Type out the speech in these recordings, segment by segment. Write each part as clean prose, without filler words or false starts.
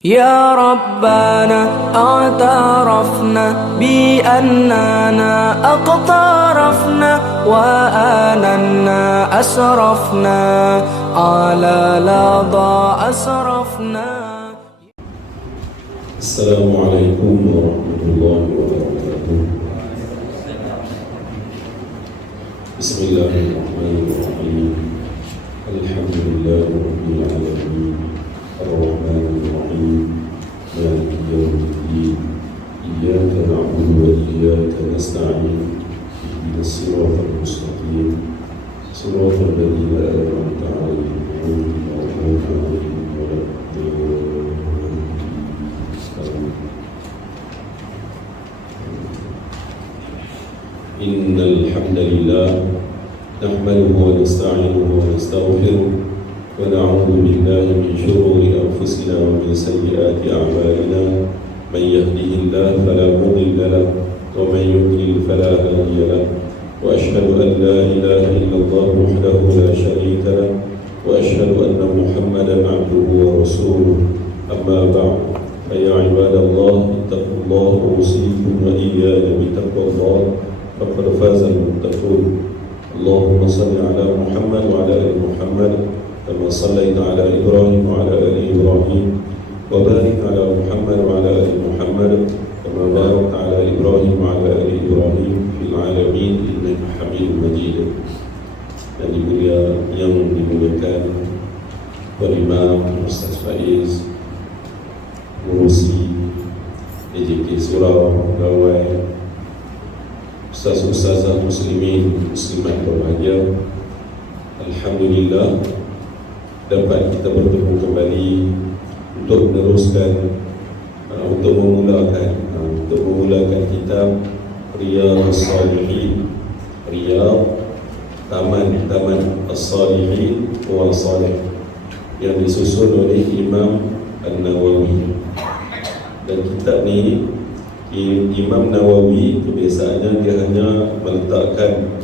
يا ربنا اعترفنا بأننا أقترفنا وآننا أسرفنا على لظى أسرفنا. السلام عليكم ورحمة الله وبركاته. بسم الله الرحمن الرحيم. الحمد لله رب العالمين الرحمن الرحيم مالك يوم الدين إياك نعبد وإياك نستعين اهدنا الصراط المستقيم صراط الذين أنعمت عليهم غير المغضوب عليهم ولا الضالين. إن الحمد لله نحمده ونستعينه ونستغفره ونعوذ بالله من شرور أنفسنا ومن سيئات أعمالنا. من يهده الله فلا مضل له ومن يضلل فلا هادي له وأشهد أن لا إله إلا الله وحده لا شريك له وأشهد أن محمدا عبده ورسوله. أما بعد فيا عباد الله اتقوا الله وأوصيكم وإياي بتقوى الله فقد فاز المتقون. اللهم صل على محمد وعلى آل محمد كما صليت على إبراهيم وعلى آل إبراهيم وبارك على محمد وعلى آل محمد كما باركت على إبراهيم وعلى آل إبراهيم في العالمين إنك حميد مجيد. Dan mulia yang dimuliakan Tuan Imam Ustaz Faiz, Ngurusi DJK Surau, pegawai, Ustaz-Ustazah Muslimin, Muslimat berbahagia. Alhamdulillah dapat kita bertemu kembali untuk meneruskan untuk memulakan kitab Riyadhus Shalihin, Taman As-Salihin wa Salih yang disusun oleh Imam An-Nawawi. Dan kitab ni Imam Nawawi kebiasaannya dia hanya meletakkan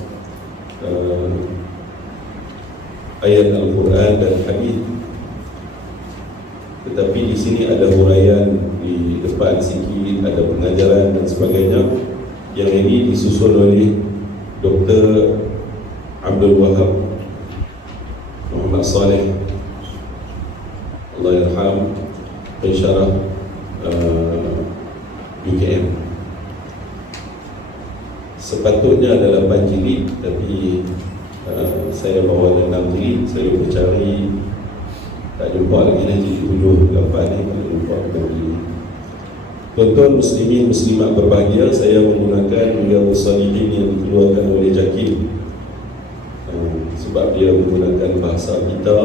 ayat Al-Quran dan hadis, tetapi di sini ada huraian di depan sikit, ada pengajaran dan sebagainya. Yang ini disusun oleh Dr. Abdul Wahab Muhammad Saleh, Allah yarham, pensyarah UKM. Sepatutnya ada 8 jilid, tapi saya bawa 6 jilid. Saya mencari, tak jumpa lagi jilid 7, 8 ni tak jumpa lagi. Tuan-tuan muslimin muslimat berbahagia, saya menggunakan Riyadhus Shalihin yang dikeluarkan oleh Jakib, sebab dia menggunakan bahasa kita.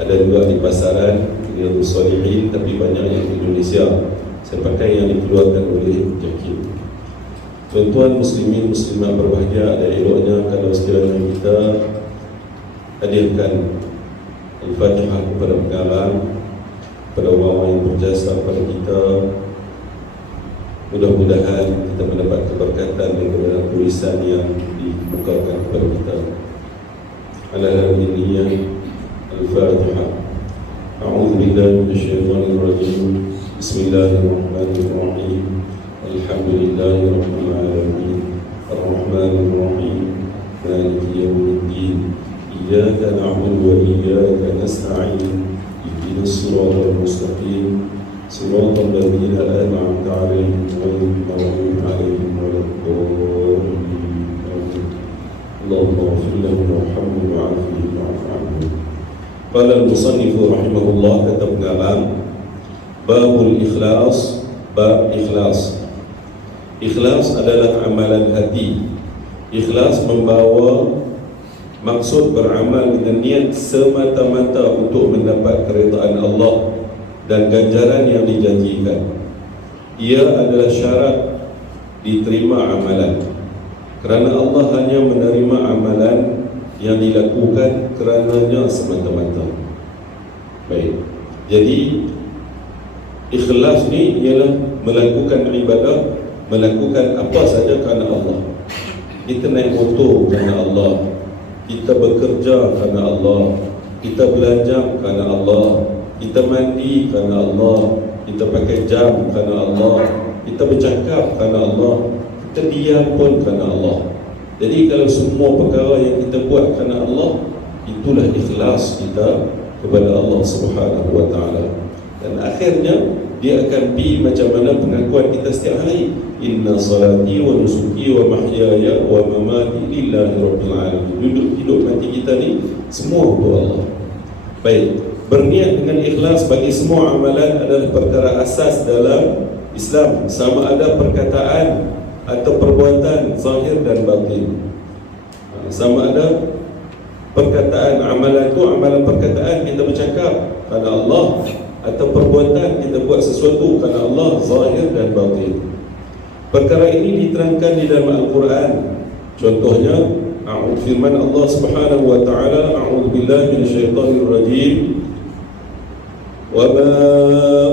Ada juga di pasaran Riyadhus Shalihin, tapi banyak yang di Indonesia. Saya pakai yang dikeluarkan oleh Jakib. Tuan-tuan muslimin muslimat berbahagia, ada eloknya kalau sekiranya kita hadirkan Al-Fatihah kepada pengarang, kepada orang yang berjasa kepada kita. Mudah-mudahan kita mendapat keberkatan daripada tulisan yang dibukakan kepada kita. Ala hadhihi Al-Fatihah. A'udzu billahi minasyaitonir rajim. Bismillahirrahmanirrahim. Alhamdulillahi rabbil alamin. Ar-Rahmanir Rahim. Maliki yaumiddin. Iyyaka na'budu wa iyyaka nasta'in. Ihdinas siratal mustaqim. Siratal ladzina an'amta 'alaihim ghairil maghdubi 'alaihim waladdallin. Allahumma ighfir lahum warhamhum wa'afihim wa'fu 'anhum. Qala al-musannif rahimahullah, kata pengarang, Babul Ikhlas, bab ikhlas. Ikhlas adalah amalan hati. Ikhlas membawa maksud beramal dengan niat semata-mata untuk mendapat keredaan Allah dan ganjaran yang dijanjikan. Ia adalah syarat diterima amalan, kerana Allah hanya menerima amalan yang dilakukan kerananya semata-mata. Baik, jadi ikhlas ni ialah melakukan ibadah, melakukan apa saja kerana Allah. Kita naik motor kerana Allah, kita bekerja kerana Allah, kita belajar kerana Allah, kita mandi kerana Allah, kita pakai jam kerana Allah, kita bercakap kerana Allah, kita diam pun kerana Allah. Jadi kalau semua perkara yang kita buat kerana Allah, itulah ikhlas kita kepada Allah Subhanahu wa ta'ala. Dan akhirnya dia akan pergi macam mana pengakuan kita setiap hari, inna salati wa nusuki wa mahyaya wa mamati lillahi rabbil alamin. Hidup mati kita ni semua untuk Allah. Baik, berniat dengan ikhlas bagi semua amalan adalah perkara asas dalam Islam, sama ada perkataan atau perbuatan zahir dan batin. Sama ada perkataan amalan itu, amalan perkataan kita bercakap kerana Allah, atau perbuatan kita buat sesuatu kerana Allah, zahir dan batin. Perkara ini diterangkan di dalam Al-Quran. Contohnya firman Allah Subhanahu wa ta'ala, a'udzu billahi minasyaitonir rajim, wa ma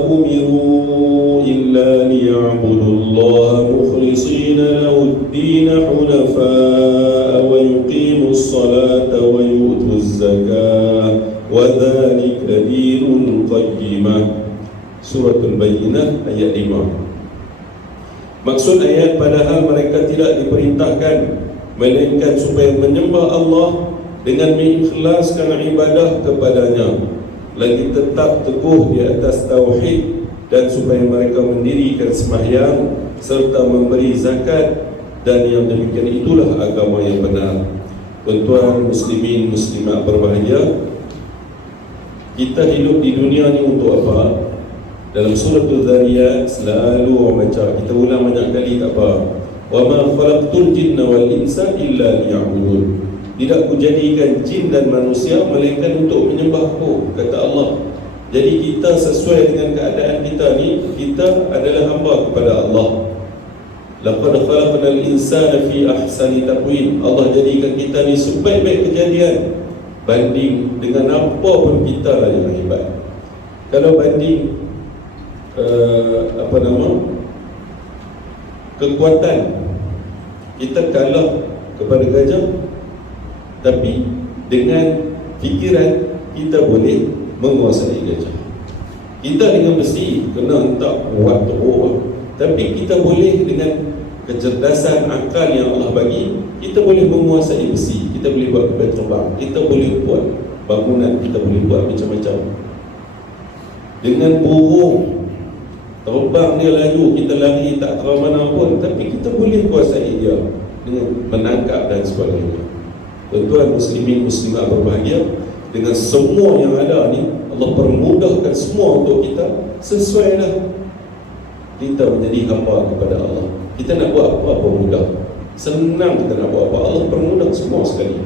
umiru illa liya'budullaha mukhlishina lahud-din hunafa'a wa yuqimus salata wa yu'tuz zakata wa dzalika dinul qayyimah. Suratul Bayyinah ayat 5. Maksud ayat, padahal mereka tidak diperintahkan melainkan supaya menyembah Allah dengan mengikhlaskan ibadah kepadanya, lagi tetap teguh di atas tauhid, dan supaya mereka mendirikan sembahyang serta memberi zakat, dan yang demikian itulah agama yang benar. Tuan-tuan muslimin muslimat berbahagia, kita hidup di dunia ni untuk apa? Dalam surah Al-Zariyat selalu orang baca, kita ulang banyak kali, tak apa, wa ma khalaqtul jinna wal insa illa liya'budun. Tidak kujadikan jin dan manusia melainkan untuk menyembahku, kata Allah. Jadi kita sesuai dengan keadaan kita ni, kita adalah hamba kepada Allah. Laqad khalaqnal insana fi ahsani taqwim. Allah jadikan kita ni sebaik-baik kejadian, banding dengan apa pun kita lah yang hebat. Kalau banding kekuatan, kita kalah kepada gajah, tapi dengan fikiran kita boleh menguasai gajah. Kita dengan besi kena hentak kuat teruk, tapi kita boleh dengan kecerdasan akal yang Allah bagi, kita boleh menguasai besi, kita boleh buat kapal terbang, kita boleh buat bangunan, kita boleh buat macam-macam. Dengan burung terbang dia laju, kita lari tak tahu mana pun, tapi kita boleh kuasai dia dengan menangkap dan sebagainya. Tuan-tuan muslimin muslimat berbahagia, dengan semua yang ada ni, Allah permudahkan semua untuk kita. Sesuailah kita menjadi hamba kepada Allah. Kita nak buat apa-apa mudah, senang kita nak buat apa, Allah permudah semua sekali.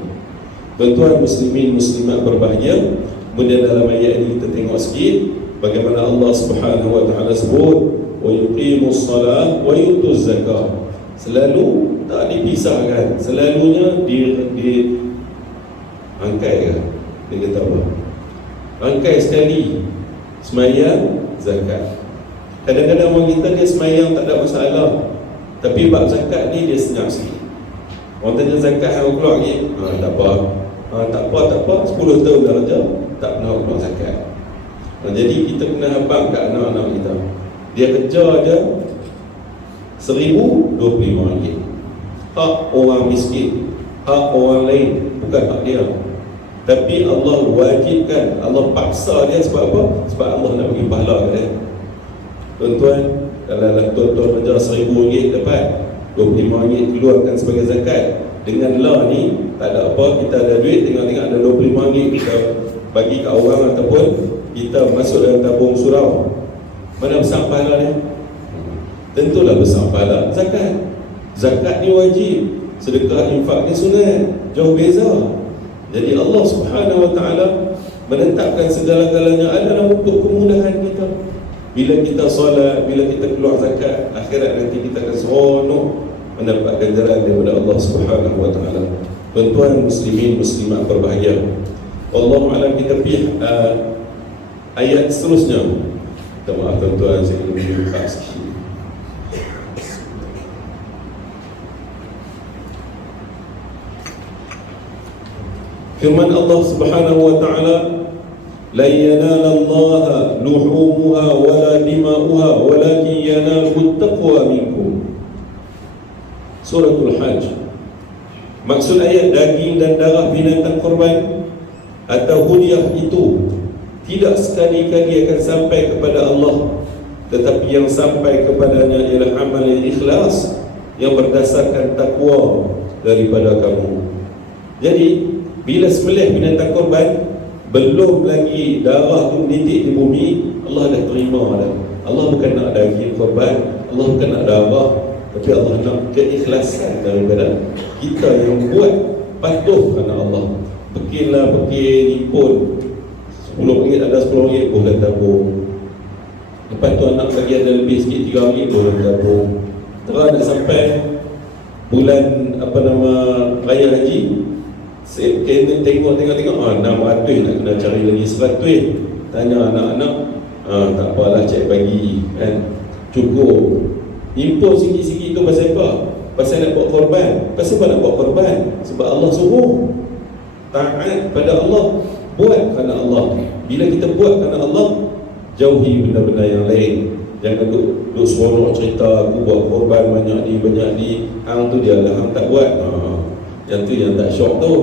Tuan-tuan muslimin muslimat berbahagia, kemudian dalam ayat ini kita tengok sikit bagaimana Allah Subhanahu wa ta'ala sebut, wa yuqimus salat wa yutuz zakat. Selalu tak dipisahkan, selalunya di rangkai kan. Dia kata apa? Rangkai sekali, semayang, zakat. Kadang-kadang orang kita dia semayang tak ada masalah, tapi bab zakat ni dia senyap sikit. Orang tanya zakat yang keluar lagi, tak apa, tak apa, 10 tahun dah kerja tak pernah keluar zakat. Jadi kita kena habang kat anak-anak kita, dia kerja je RM1,025. Hak orang miskin, hak orang lain, bukan hak dia. Tapi Allah wajibkan, Allah paksa dia. Sebab apa? Sebab Allah nak bagi pahala kat dia. Tuan-tuan, kalau tuan-tuan kerja RM1,000 dapat RM25 keluarkan sebagai zakat. Dengan lah ni tak ada apa, kita ada duit, tengok-tengok ada RM25 kita bagi kat orang, ataupun kita masuk dalam tabung surau. Mana besar pahala dia? Tentulah besar pahala zakat. Zakat ni wajib, sedekah infak ni sunat, jauh beza. Jadi Allah Subhanahu wa ta'ala menetapkan segala-galanya adalah untuk kemudahan kita. Bila kita solat, bila kita keluar zakat, akhirat nanti kita akan seronok mendapat ganjaran daripada Allah Subhanahu wa ta'ala. Tuan-tuan muslimin muslimat berbahagia, wallahu a'lam. Kita pergi ayat seterusnya. Minta maaf tuan-tuan, saya kena buka sikit. Firman Allah Subhanahu wa ta'ala, la yanalallaha luhumuha wala dima'uha walakin yanaluhu taqwa minkum. Suratul Hajj. Maksud ayat daging dan darah binatang korban atau hadiah itu tidak sekali-kali akan sampai kepada Allah, tetapi yang sampai kepadanya ialah amal yang ikhlas yang berdasarkan takwa daripada kamu. Jadi bila sembelih binatang korban, belum lagi darah tu menitik di bumi, Allah dah terima dah. Allah bukan nak daging korban, Allah bukan nak darah, tapi Allah nak keikhlasan daripada kita yang buat patuh kerana Allah. Bekillah, bekil, impun RM10 ada RM10 boleh tabung. Lepas tu anak bagi ada lebih sikit RM3 boleh tabung. Terus nak sampai bulan Raya Haji, saya kena tengok RM600 nak kena cari lagi RM100. Tanya anak-anak, tak apalah cik bagi kan, cukup. Impun sikit-sikit tu pasal apa? Pasal nak buat korban. Pasal apa nak buat korban? Sebab Allah suruh. Taat pada Allah, buat kerana Allah. Bila kita buat kerana Allah, jauhi benda-benda yang lain. Jangan duduk seronok cerita aku buat korban banyak ni hang tu dia lah, hang tak buat. Yang tu yang tak syok tu.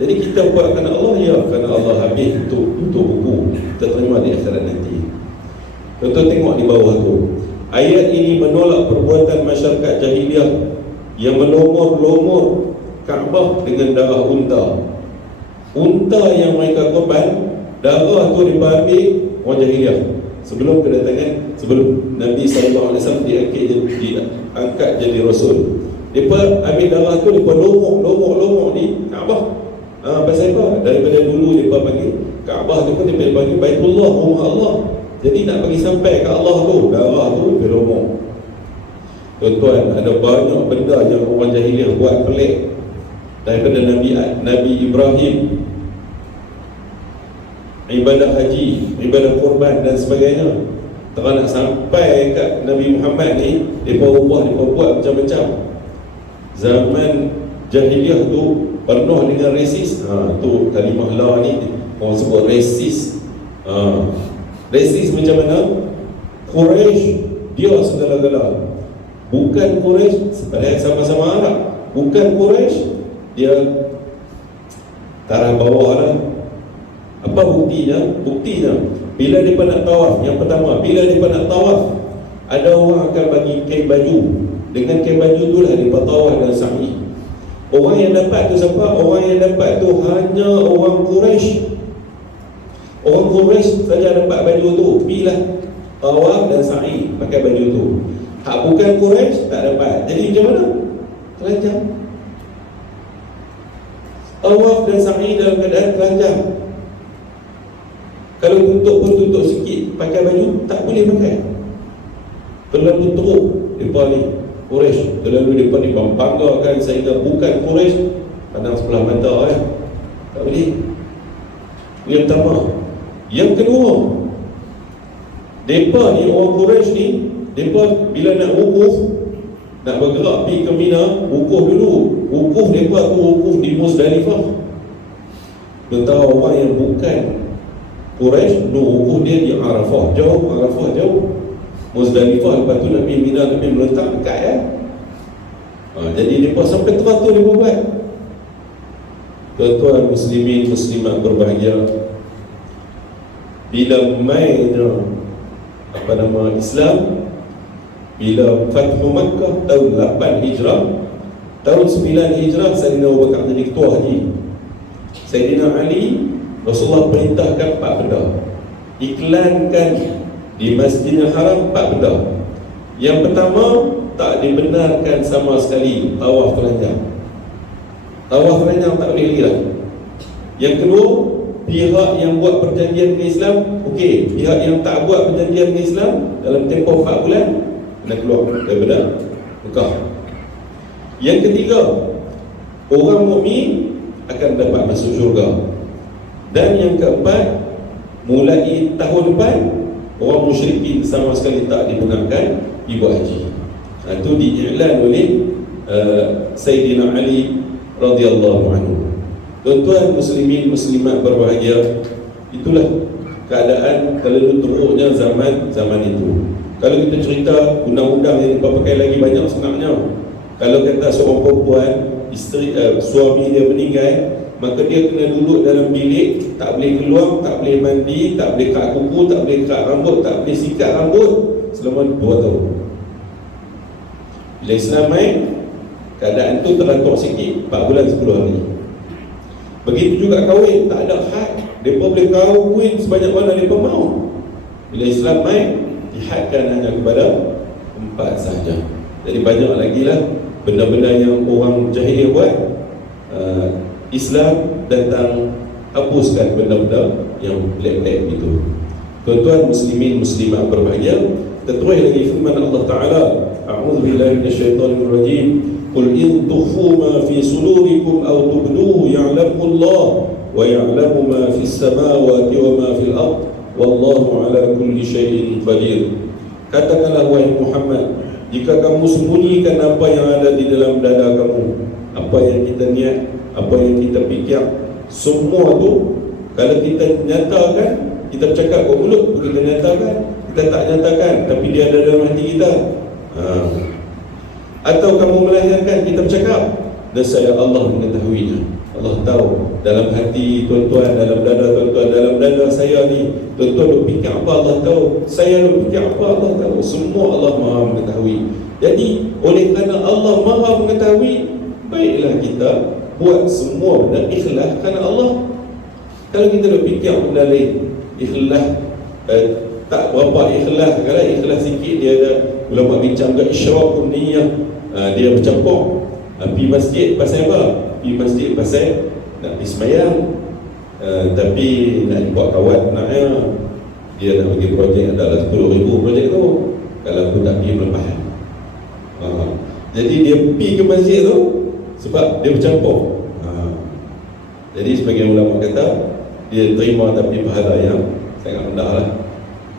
Jadi kita buat kerana Allah, ya kerana Allah, habis untuk buku kita terima di akhirat nanti. Tuan-tuan tengok di bawah tu, ayat ini menolak perbuatan masyarakat jahiliah yang melomor-lomor Kaabah dengan darah unta. Unta yang mereka korban, darah tu diambil orang jahiliah sebelum kedatangan, sebelum Nabi SAW diangkat jadi Rasul. Mereka ambil darah tu, mereka lomok di Kaabah. Pasal apa? Daripada dulu mereka panggil Kaabah tu pun mereka panggil Baitullah, rumah Allah. Jadi nak bagi sampai ke Allah tu, darah tu mereka lomok. Tuan-tuan, ada banyak benda yang orang jahiliah buat pelik. Daripada Nabi Ibrahim, ibadah haji, ibadah korban dan sebagainya. Tak nak sampai kat Nabi Muhammad ni, mereka buat macam-macam. Zaman jahiliah tu penuh dengan resis. Tu kalimah la ni orang sebut resis. Resis macam mana? Quraisy dia segala-gala. Bukan Quraisy sebenarnya sama-sama Arab. Bukan Quraisy, dia taraf bawah lah. Apa buktinya? Bila mereka nak tawaf, yang pertama, bila mereka nak tawaf, ada orang akan bagi kain baju. Dengan kain baju tu lah mereka tawaf dan sa'i. Orang yang dapat tu siapa? Orang yang dapat tu hanya orang Quraisy. Orang Quraisy saja dapat baju tu, pergilah tawaf dan sa'i pakai baju tu. Hak bukan Quraisy tak dapat. Jadi macam mana? Telanjang. Tawaf dan sa'i dalam keadaan telanjang. Kalau tutup pun tutup sikit, pakai baju tak boleh pakai. Terlalu teruk mereka ni Quraisy. Terlalu mereka ni banggakan sehingga bukan Quraisy pandang sebelah mata kan. Tak boleh. Yang pertama. Yang kedua, mereka ni orang Quraisy ni, mereka bila nak wukuf, nak bergerak pergi ke Mina, wukuf dulu. Wukuf mereka tu wukuf di Muzdalifah. Tentang orang yang bukan Quraisy, wukuf dia di Arafah jauh. Muzdalifah lepas tu nak pergi Mina, nak pergi meletak dekat ya. Jadi mereka sampai teratur mereka buat. Tuan-tuan muslimin muslimat berbahagia, bila mainnya Islam, bila Fathu Makkah tahun 8 Hijrah, tahun 9 Hijrah Sayyidina Abu Bakar jadi ketua haji. Sayyidina Ali, Rasulullah perintahkan 4 benda. Iklankan di Masjidil Haram 4 benda. Yang pertama, tak dibenarkan sama sekali tawaf telanjang. Tawaf telanjang tak boleh lihat. Yang kedua, pihak yang buat perjanjian dengan Islam, okey. Pihak yang tak buat perjanjian dengan Islam dalam tempoh 4 bulan kena keluar daripada Mekah. Yang ketiga, orang mukmin akan dapat masuk syurga. Dan yang keempat, mulai tahun depan orang musyrikin sama sekali tak dibenarkan ibadah haji. Itu diiklan oleh Sayyidina Ali radhiyallahu anhu. Tuan-tuan muslimin muslimat berbahagia, itulah keadaan terlalu teruknya zaman itu. Kalau kita cerita undang-undang yang dipakai lagi banyak sebenarnya. Kalau kata seorang perempuan, suami dia meninggal, maka dia kena duduk dalam bilik, tak boleh keluar, tak boleh mandi, tak boleh kat kuku, tak boleh kat rambut, tak boleh sikat rambut selama 2 tahun. Bila Islam main, keadaan tu teratur sikit, 4 bulan 10 hari. Begitu juga kahwin, tak ada had. Mereka boleh kahwin sebanyak mana mereka mahu. Bila Islam main, dihadkan hanya kepada 4 sahaja. Jadi banyak lagi lah benda-benda yang orang jahil buat. Islam datang hapuskan benda-benda yang black-black itu. Tuan-tuan muslimin muslimat berbahagia, terus lagi firman Allah Ta'ala, a'udzubillahi minasyaitonir rajim, qul in tukhfu ma fi sudurikum aw tubduhu ya'lamu Allah wa ya'lamu ma fis samawati wa ma fil ard wallahu ala kulli syai'in qadir. Katakanlah wahai Muhammad, jika kamu sembunyikan apa yang ada di dalam dada kamu, apa yang kita niat, apa yang kita fikir, semua tu kalau kita nyatakan, kita bercakap kat mulut, kita nyatakan, kita tak nyatakan, tapi dia ada dalam hati kita. Atau kamu melahirkan, kita bercakap, nescaya Allah mengetahuinya. Allah tahu dalam hati tuan-tuan, dalam dada tuan-tuan, dalam dada saya ni, tuan-tuan berfikir apa, Allah tahu. Saya berfikir apa, Allah tahu. Semua Allah Maha mengetahui. Jadi oleh kerana Allah Maha mengetahui, baiklah kita buat semua benda ikhlas kerana Allah. Kalau kita berfikir benda lain, ikhlas tak berapa ikhlas, kalau ikhlas sikit dia ada ulama bincang ke isyraqun niyyah, dia bercampur. Pergi masjid pasal apa? Pergi masjid pasal nak pergi sembahyang, tapi nak buat kawan naknya, dia nak bagi projek adalah 10,000 projek tu. Kalau aku tak pergi melepas. Jadi dia pergi ke masjid tu sebab dia bercampur. Jadi sebagian ulama kata dia terima tapi pahala yang sangat rendah lah.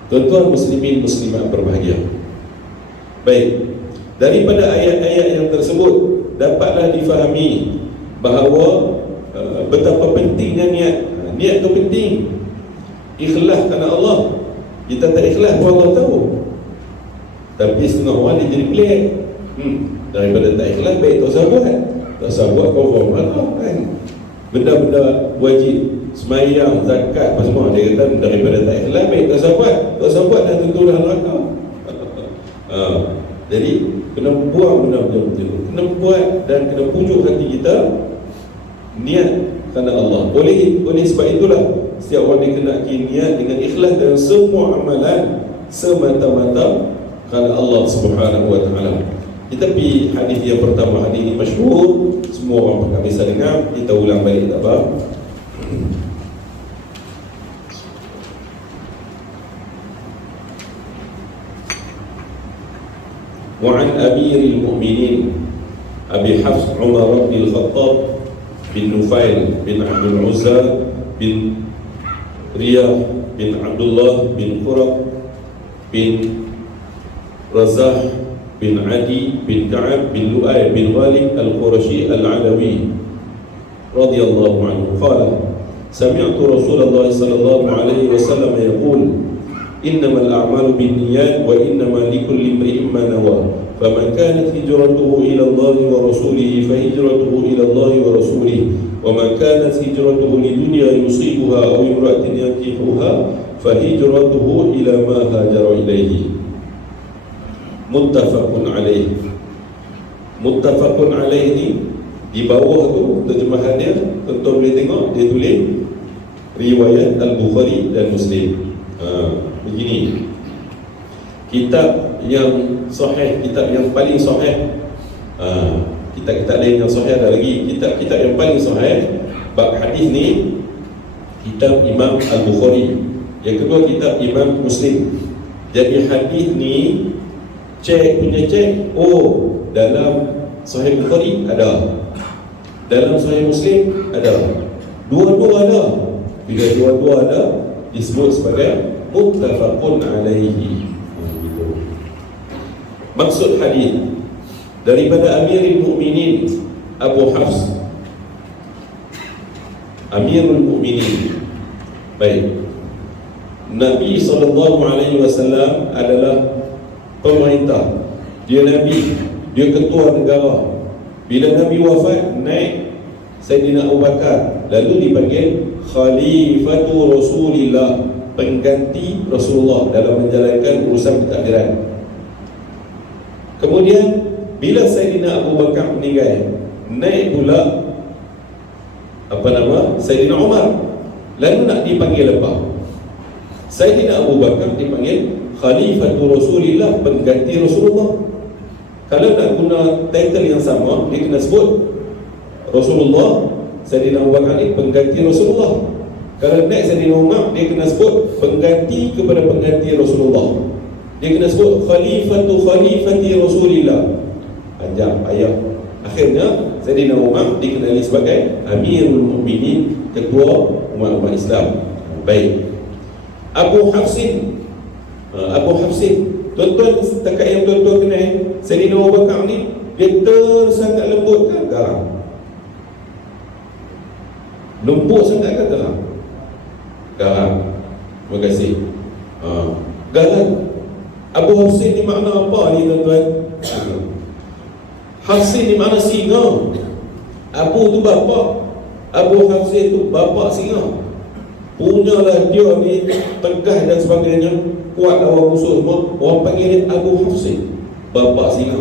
Tuan-tuan muslimin muslimat berbahagia, baik, daripada ayat-ayat yang tersebut dapatlah difahami bahawa betapa pentingnya niat. Niat tu penting. Ikhlas kerana Allah. Kita tak ikhlas pun Allah tahu. Tapi setengah orang dia jadi pelik. Daripada tak ikhlas, baik tak usah buat. Tak usah buat confirm kan. Benda-benda wajib, sembahyang, zakat apa semua, dia kata daripada tak ikhlas, baik tak usah buat. Tak usah buat dan tentu dah neraka. Jadi kena buang benda-benda itu, kena buat dan kena pujuk hati kita niat kerana Allah. Oleh sebab itulah setiap orang dikenaki niat dengan ikhlas dan semua amalan semata-mata kerana Allah Subhanahu wa taala. Kita pergi hadis yang pertama. Hadis ini masyhur, semua orang pernah bisa dengar. Kita ulang balik tak apa. وعن أمير المؤمنين أبي حفص عمر بن الخطاب بن نفيل بن عبد العزى بن رياح بن عبد الله بن قرب بن رزاح بن عدي بن كعب بن لؤي بن غالب القرشي العلوي رضي الله عنه قال سمعت رسول الله صلى الله عليه وسلم يقول إنما الأعمال بالنيات وإنما لكل امرئ ما نوى فمن كانت هجرته إلى الله ورسوله فهجرته إلى الله ورسوله ومن كانت هجرته لدنيا يصيبها أو امرأة ينكحها فهجرته إلى ما هاجر إليه muttafaqun alaih. Muttafaqun alaih ni di bawah tu terjemahan dia, tuan-tuan boleh tengok dia tulis riwayat Al-Bukhari dan Muslim. Begini, kitab yang sahih, kitab yang paling sahih, kitab-kitab lain yang sahih ada lagi. Kitab-kitab yang paling sahih bab hadis ni kitab Imam Al-Bukhari, yang kedua kitab Imam Muslim. Jadi hadis ni cek, dalam Sahih Bukhari ada, dalam Sahih Muslim ada, dua-dua ada. Bila dua-dua ada, disebut sebagai muttafaqun alaihi. Maksud hadis daripada Amirul Mukminin Abu Hafs, Amirul Mukminin. Baik, Nabi SAW adalah pemerintah. Dia Nabi, dia ketua negara. Bila Nabi wafat, naik Sayyidina Abu Bakar, lalu dipanggil Khalifatu Rasulillah, pengganti Rasulullah dalam menjalankan urusan pentadbiran. Kemudian bila Sayyidina Abu Bakar meninggal, naik pula Sayyidina Umar, lalu nak dipanggil apa? Sayyidina Abu Bakar dipanggil Khalifatu Rasulillah, pengganti Rasulullah. Kalau nak guna title yang sama, dia kena sebut Rasulullah. Sayyidina Abu Bakar ni pengganti Rasulullah. Kalau next Sayyidina Umar, dia kena sebut pengganti kepada pengganti Rasulullah. Dia kena sebut Khalifati Rasulillah. Panjang payah. Akhirnya Sayyidina Umar dikenali sebagai Amirul Mukminin, ketua umat Islam. Baik. Abu Hafsin, tuan-tuan setakat yang tuan-tuan kenal, Sayyidina Abu Bakar ni dia sangat lembut kan garang? Lembut sangat kan garang? Garang. Terima kasih. Garang. Abu Hafsin ni makna apa ni tuan-tuan? Hafsin ni makna singa. Abu tu bapa, Abu Hafsin tu bapa singa. Punyalah dia ni tegas dan sebagainya, kuat lawan musuh semua. Orang panggil dia Abu Hafsin, bapa singa.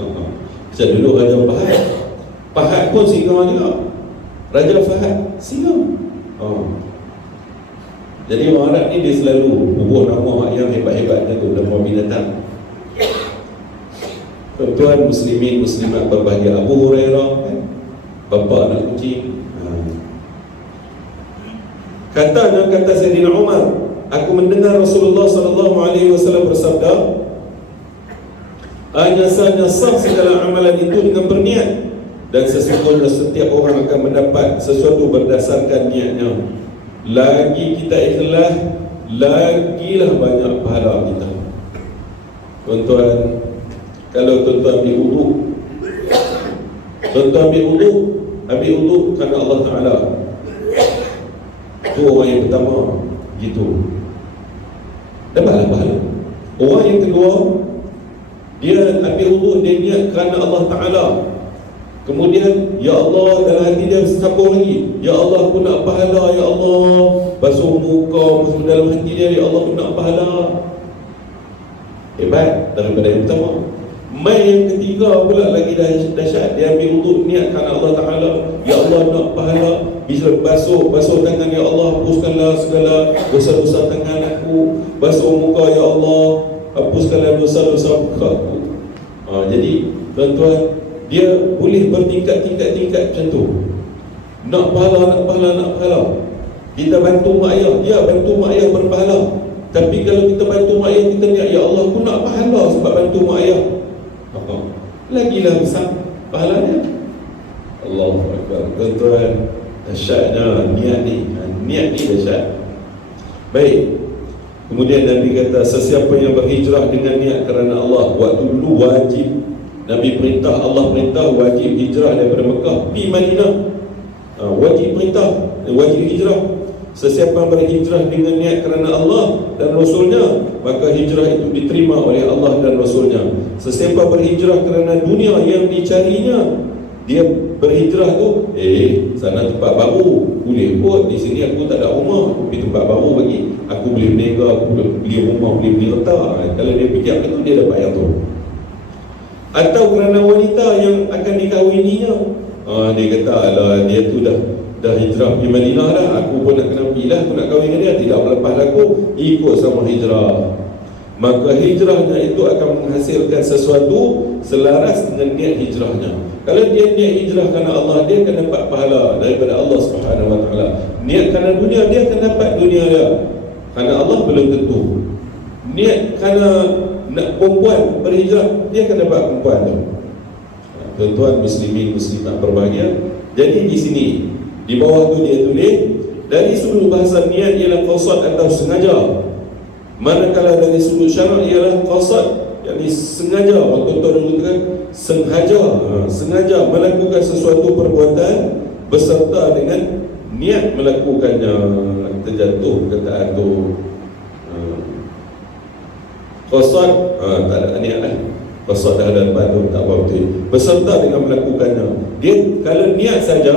Macam dulu Raja Fahad pun singa juga. Raja Fahad singa. Jadi orang Arab ni dia selalu bubuh nama yang hebat-hebatnya tu, nama binatang. Tuan-tuan muslimin muslimat berbahagia, Abu Hurairah kan, bapa anak kucing. Kata Sayyidina Umar, aku mendengar Rasulullah SAW bersabda, hanya sah segala amalan itu dengan berniat, dan sesungguhnya setiap orang akan mendapat sesuatu berdasarkan niatnya. Lagi kita ikhlas, lagilah banyak pahala kita. Tuan-tuan, kalau tuan-tuan ambil wudu kerana Allah Ta'ala, itu orang yang pertama gitu, dapatlah pahala. Orang yang kedua, dia ambil wudu, dia niat kerana Allah Ta'ala. Kemudian, ya Allah, dalam hati dia sambung lagi, ya Allah, aku nak pahala, ya Allah. Basuh muka, basuh dalam hati dia, ya Allah, aku nak pahala. Hebat daripada yang pertama. Mai yang ketiga pula lagi dahsyat. Dia ambil wudu, niat kerana Allah Ta'ala, ya Allah, nak pahala. Bila basuh tangan, ya Allah, hapuskanlah segala dosa-dosa tangan aku. Basuh muka, ya Allah, hapuskanlah dosa-dosa muka aku. Jadi tuan-tuan, dia boleh bertingkat-tingkat macam tu. Nak pahala. Kita bantu mak ayah, ya bantu mak ayah berpahala. Tapi kalau kita bantu mak ayah, kita niat, ya Allah, aku nak pahala sebab bantu mak ayah, lagilah besar pahalanya. Allahu Akbar. Tuan-tuan, dahsyatnya niat ni dahsyat. Baik. Kemudian Nabi kata, sesiapa yang berhijrah dengan niat kerana Allah, waktu dulu wajib, Nabi perintah, Allah perintah wajib hijrah daripada Mekah pergi Madinah. Wajib perintah, wajib hijrah. Sesiapa yang berhijrah dengan niat kerana Allah dan Rasulnya, maka hijrah itu diterima oleh Allah dan Rasulnya. Sesiapa berhijrah kerana dunia yang dicarinya, dia berhijrah tu, sana tempat baru, boleh kot, di sini aku tak ada rumah, aku pergi tempat baru bagi aku boleh berniaga, aku boleh beli rumah, boleh beli letak. Kalau dia fikir itu, dia dapat yang tu. Atau kerana wanita yang akan dikahwininya, dia kata, alah, dia tu dah hijrah pergi Madinah dah, aku pun nak kena pergi lah, aku nak kahwin dengan dia, tidak melepas aku, ikut sama hijrah. Maka hijrahnya itu akan menghasilkan sesuatu selaras dengan niat hijrahnya. Kalau dia niat hijrah kerana Allah, dia akan dapat pahala daripada Allah Subhanahu Wa Taala. Niat kerana dunia, dia akan dapat dunia dia. Kerana Allah belum tentu. Niat kerana nak perempuan berhijrah, dia akan dapat perempuan tu. Tuan-tuan muslimin muslimat berbahagia. Jadi di sini, di bawah tu dia tulis, dari sudut bahasa niat ialah qasad atau sengaja. Manakala dari sudut syarak ialah qasad, yakni sengaja. Tuan-tuan dulu kan, sengaja melakukan sesuatu perbuatan beserta dengan niat melakukannya. Terjatuh perkataan tu. Qasad, tak ada niat lah. Qasad dah ada depan tu, tak apa betul. Beserta dengan melakukannya. Dia kalau niat saja,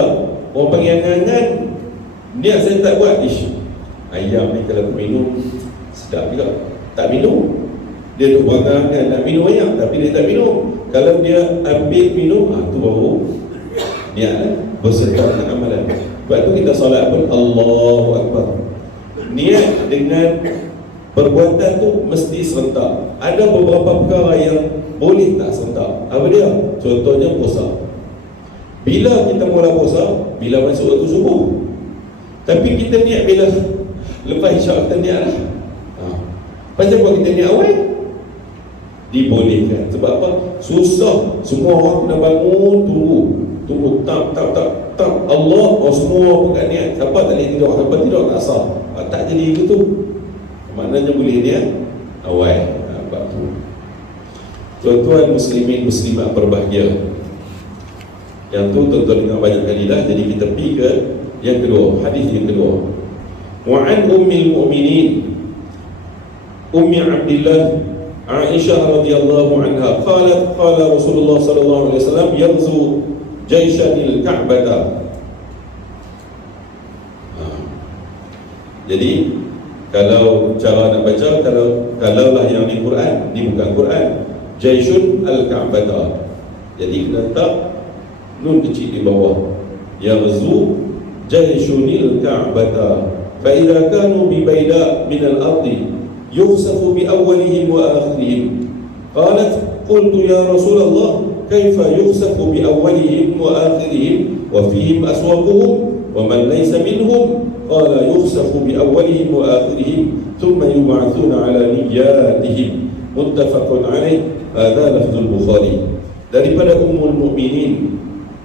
orang panggil angan-angan, niat saya tak buat, ayam ni kalau aku minum sedap juga, tak minum. Dia duk berangan nak minum ayam, tapi dia tak minum. Kalau dia ambil minum, tu baru niat lah, beserta dengan amalan. Sebab tu kita solat pun Allahu Akbar. Niat dengan perbuatan tu mesti serentak. Ada beberapa perkara yang boleh tak serentak. Apa dia? Contohnya puasa. Bila kita mula puasa? Bila masuk waktu subuh. Tapi kita niat bila? Lepas isyak kita niat lah. Macam buat kita niat awal? Dibolehkan. Sebab apa? Susah. Semua orang kena bangun, tunggu tak Allah, semua pegang niat. Siapa tak boleh tidur, siapa tidur tak sah. Tak jadi gitu. Maknanya boleh niat awal. Sebab tu, tuan-tuan muslimin muslimat berbahagia, yang tu tuan-tuan dengar banyak kali dah. Jadi kita pergi ke yang kedua, hadis yang kedua. Wa'an ummil mu'minin Ummi Abdillah Aisyah radhiyallahu anha qalat qala Rasulullah sallallahu alaihi wasallam yaghzu jayshanil Ka'bah. Jadi kalau cara nak baca, kalaulah yang di Quran, ni bukan Quran, Jayshun al-Ka'bah. Jadi kena letak nun kecil di bawah. Yaghzu jayshunil Ka'bah. Fa idza kanu bi bayda min al-ardi yukhsafu bi awwalihim wa akhirihim. Qalat qultu ya Rasulullah kaifa yukhsafu bi awwalihim wa akhirihim wa fihim aswaquhum wa man laysa minhum. Qala yukhsafu bi awwalihim wa akhirihim thumma yub'athuna ala niyyatihim. Muttafaqun alaih. Hadha lafzul Bukhari. Daripada Ummul Mukminin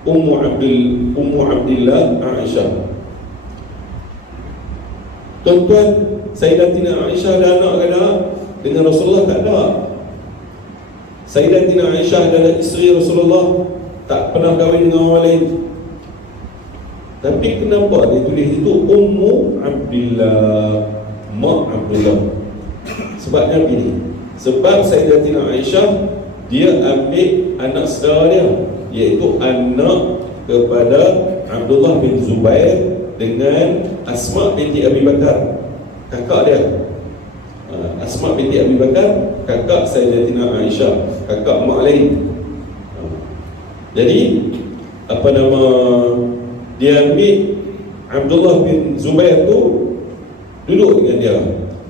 Ummu Abdillah Aisyah. Tuan-tuan, Sayyidatina Aisyah ada anak ke tak? Dengan Rasulullah tak ada. Sayyidatina Aisyah adalah isteri Rasulullah, tak pernah kahwin dengan orang lain. Tapi kenapa dia tulis itu Ummu Abdillah, Mak Abdullah? Sebabnya begini. Sebab Sayyidatina Aisyah, dia ambil anak saudara dia, iaitu anak kepada Abdullah bin Zubair dengan Asma binti Abi Bakar, kakak dia. Asma binti Abi Bakar, kakak Sayyidatina Aisyah, kakak mak lain. Jadi apa nama, dia ambil Abdullah bin Zubair tu duduk dengan dia,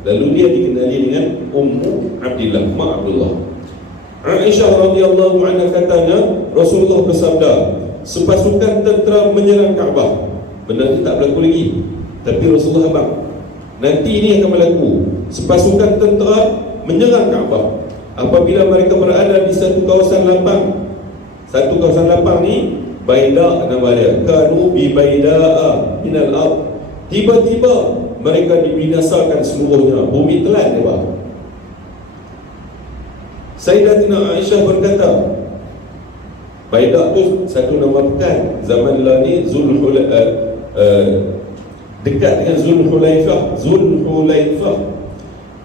lalu dia dikenali dengan Ummu Abdillah, Mak Abdullah. Aisyah radhiyallahu anha katanya, Rasulullah bersabda, sepasukan tentera menyerang Kaabah. Benda ni tak berlaku lagi, tapi Rasulullah abang, nanti ini akan berlaku. Sepasukan tentera menyerang Kaabah. Apabila mereka berada di satu kawasan lapang. Satu kawasan lapang ni Baida nama dia. Kanu bi Baida'a minal ard. Tiba-tiba mereka dibinasakan seluruhnya. Bumi telan dia bah. Sayyidatina Aisyah berkata, Baida tu satu nama pekan. Zaman lah ni dekat dengan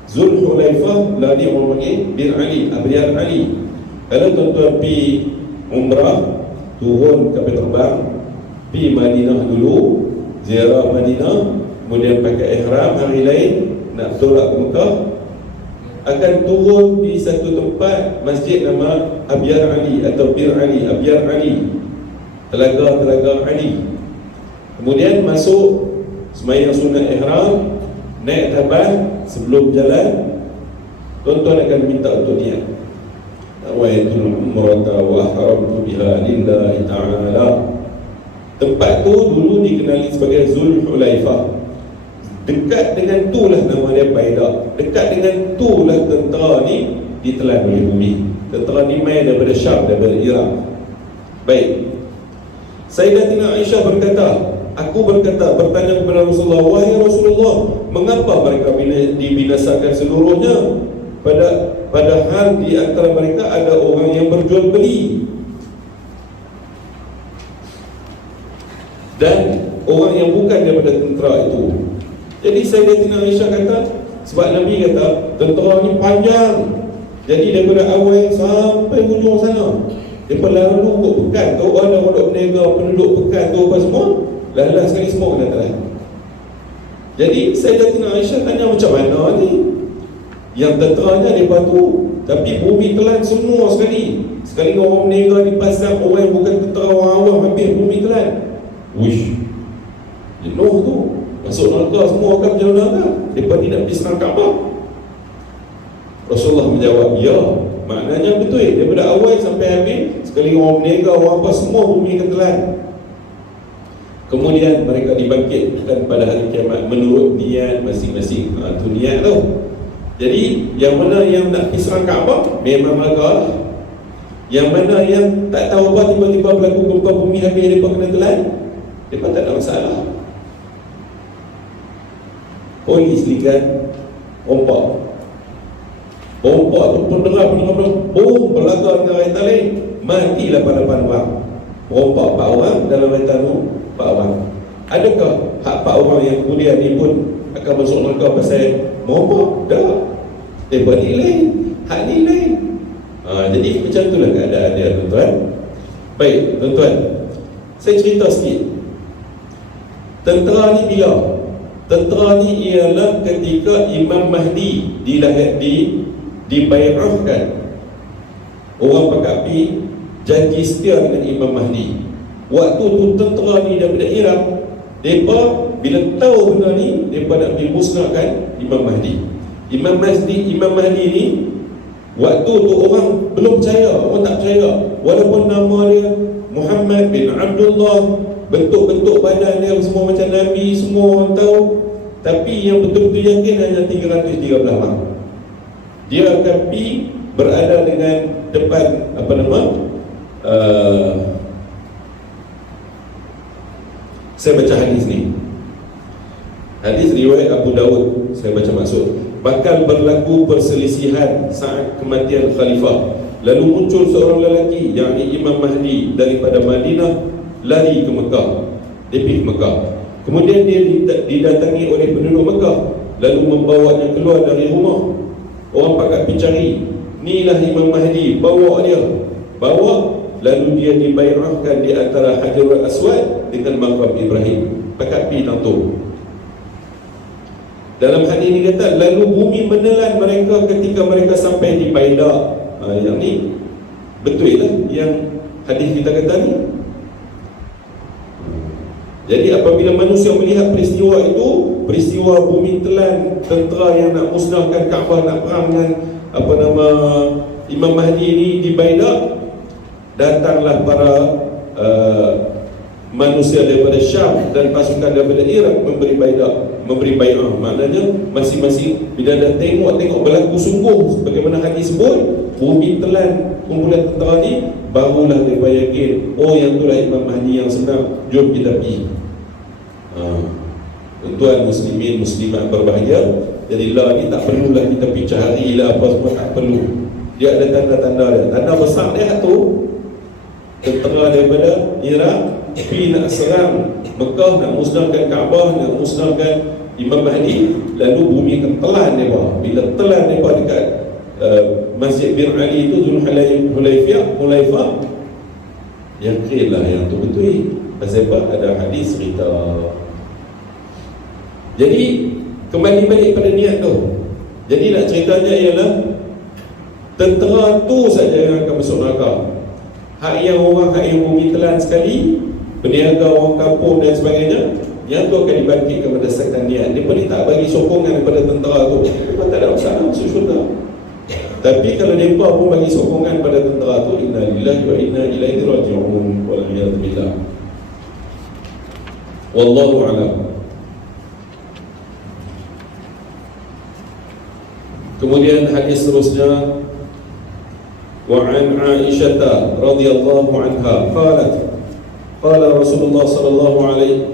Zulhulaifah lah ni orang panggil bin Ali, Abiar Ali. Kalau tuan-tuan pergi umrah, turun kapal terbang, pergi Madinah dulu, ziarah Madinah, kemudian pakai ihram, hari lain nak tolak ke Mekah, akan turun di satu tempat masjid nama Abiar Ali atau Bir Ali, Abiar Ali, Telaga Ali. Kemudian masuk sembahyang sunat ihram, naik tabah, sebelum jalan tuan-tuan akan minta untuk niat nawaitul umrata wa ahramtu biha lillahi ta'ala. Tempat tu dulu dikenali sebagai Zulhulaifah. Dekat dengan tu lah nama dia Baida. Dekat dengan tu lah tentera ni ditelan oleh bumi. Tentera ni main daripada Syam, daripada Iraq. Baik, Sayyidatina Aisyah berkata, aku bertanya kepada Rasulullah, wahai Rasulullah, mengapa mereka dibinasakan seluruhnya? Padahal di antara mereka ada orang yang berjual beli dan orang yang bukan daripada tentera itu. Jadi Sayyidatina Aisyah kata, sebab Nabi kata tentera ni panjang, Jadi daripada awal sampai hujung sana, depa lalu kot pekan tu, ada orang berniaga, penduduk pekan tu apa semua, lalas sekali semua kena telan. Jadi Sayyidatina Aisyah tanya macam mana ni? Yang tenteranya depa tu, tapi bumi telan semua sekali. Sekali orang berniaga di pasar, orang yang bukan tentera, orang awam, habis bumi telan. Wish, jenuh tu, masuk neraka semua kan berjalan neraka. Depa ni nak pergi serang Kaabah. Rasulullah menjawab, ya, maknanya betul daripada awal sampai habis, sekali orang berniaga, orang apa, semua bumi akan telan. Kemudian mereka dibangkitkan pada hari kiamat menurut niat masing-masing. Itu niat tu. Jadi yang mana yang nak pergi serang Kaabah, memang mereka lah. Yang mana yang tak tahu apa, tiba-tiba berlaku gempa bumi habis, mereka kena telan, mereka tak ada masalah. Polis ligan rompak tu pendengar boom, berlaga dengan kereta lain, matilah pada 8 orang. Rompak 4 orang, dalam kereta tu 4 orang. Adakah hak 4 orang yang kemudian ni pun akan masuk neraka pasal rompak? Tak. Mereka ni lain, hak ni lain. Jadi macam itulah keadaan dia, tuan-tuan. Baik, tuan-tuan, saya cerita sikit. Tentera ni bila? Tentera ni ialah ketika Imam Mahdi dibairahkan. Orang PKP janji setia dengan Imam Mahdi. Waktu tu tentera ni daripada Iraq, mereka bila tahu benda ni, mereka nak dimusnahkan Imam Mahdi. Imam Mahdi ni, waktu tu orang belum percaya, orang tak percaya. Walaupun nama dia Muhammad bin Abdullah, bentuk-bentuk badan dia semua macam Nabi, semua orang tahu, tapi yang betul-betul yakin hanya 313 orang. Dia akan pergi berada dengan depan saya baca hadis ni. Hadis riwayat Abu Dawud, saya baca maksud. Bakal berlaku perselisihan saat kematian khalifah. Lalu muncul seorang lelaki, yakni Imam Mahdi, daripada Madinah lari ke Mekah. Dia pergi ke Mekah. Kemudian dia didatangi oleh penduduk Mekah, lalu membawanya keluar dari rumah. Orang pakat pergi cari, inilah Imam Mahdi, bawa dia. Bawa, lalu dia dibairahkan di antara Hajarul Aswad dengan makam Ibrahim. Pakat pergi tentu. Dalam hadis ini kata, lalu bumi menelan mereka ketika mereka sampai di Baida. Yang ni betul lah yang hadis kita kata ni. Jadi apabila manusia melihat peristiwa itu, peristiwa bumi telan, tentera yang nak musnahkan Kaabah, nak perang dengan Imam Mahdi ini di Baida, datanglah para manusia daripada Syam dan pasukan daripada Iraq memberi bai'ah. Maknanya masing-masing bila dah tengok berlaku sungguh sebagaimana hadis sebut, bumi telan kumpulan tentera ni, barulah mereka yakin, oh yang itulah Imam Mahdi yang senang, jom kita pergi. Tuan muslimin muslimat berbahagia. Jadi lah ni tak perlulah kita pergi cari lah apa semua, tak perlu. Dia ada tanda-tanda dia. Tanda besar dia tu, tentera daripada Iraq pergi nak serang Mekah, nak musnahkan Kaabah, nak musnahkan Imam Mahdi, lalu bumi akan telan mereka. Bila telan mereka dekat Masjid Bir Ali itu, Hulaifah, yakinlah yang tu betul. Pasal apa? Ada hadis cerita. Jadi kembali balik pada niat tu. Jadi nak ceritanya ialah tentera tu saja yang akan masuk neraka. Hak yang bumi telan sekali, peniaga orang kampung dan sebagainya, yang tu akan dibangkitkan berdasarkan niat. Dia pun tak bagi sokongan kepada tentera tu, dia tak ada masalah masuk syurga. Tapi kalau mereka pun bagi sokongan pada tentera tu, inna lillahi wa inna ilaihi raji'un, wal'iyadu billah. Wallahu a'lam. Kemudian hadis seterusnya, wa an Aisyah radhiyallahu anha qalat qala Rasulullah sallallahu alaihi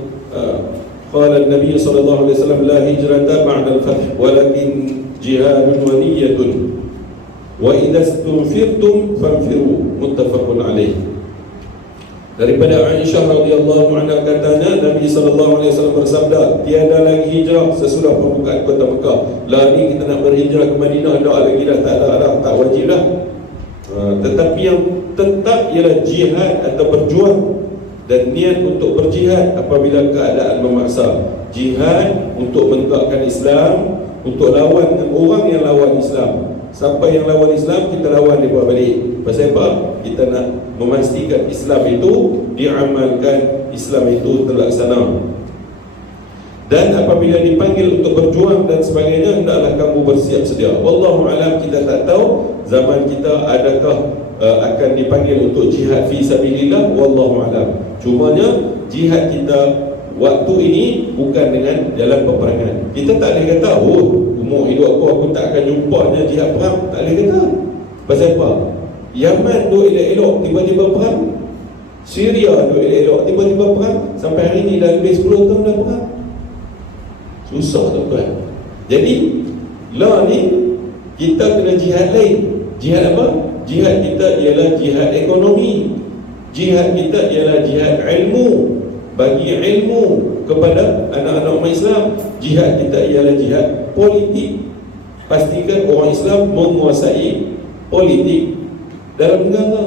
qala an-nabiy sallallahu alaihi wasallam la hijrata ba'da al-fath walakin jihadun wa niyyatun wa idza istunfirtum fanfiru, muttafaqun alaih. Daripada Aisyah radhiyallahu anha katanya, Nabi sallallahu alaihi wasallam bersabda, tiada lagi hijrah sesudah pembukaan kota Mekah. Lah ni kita nak berhijrah ke Madinah, dah lagi dah, tak wajib dah. Tetapi yang tetap ialah jihad atau berjuang dan niat untuk berjihad apabila keadaan memaksa. Jihad untuk menegakkan Islam, untuk lawan dengan orang yang lawan Islam. Siapa yang lawan Islam, kita lawan dia balik. Pasal apa? Kita nak memastikan Islam itu diamalkan, Islam itu terlaksana. Dan apabila dipanggil untuk berjuang dan sebagainya, hendaklah kamu bersiap sedia. Wallahu alam, kita tak tahu zaman kita adakah akan dipanggil untuk jihad fi sabilillah. Wallahu alam. Cumanya jihad kita waktu ini bukan dengan dalam peperangan. Kita tak boleh kata, oh, umur hidup aku tak akan jumpanya jihad perang. Tak boleh kata. Pasal apa? Yaman duk elok-elok, tiba-tiba perang. Syria duk elok-elok, tiba-tiba perang. Sampai hari ini dah lebih 10 tahun dah perang. Susah tuan. Jadi lah ni kita kena jihad lain. Jihad apa? Jihad kita ialah jihad ekonomi. Jihad kita ialah jihad ilmu, bagi ilmu kepada anak-anak umat Islam. Jihad kita ialah jihad politik. Pastikan orang Islam menguasai politik dalam negara.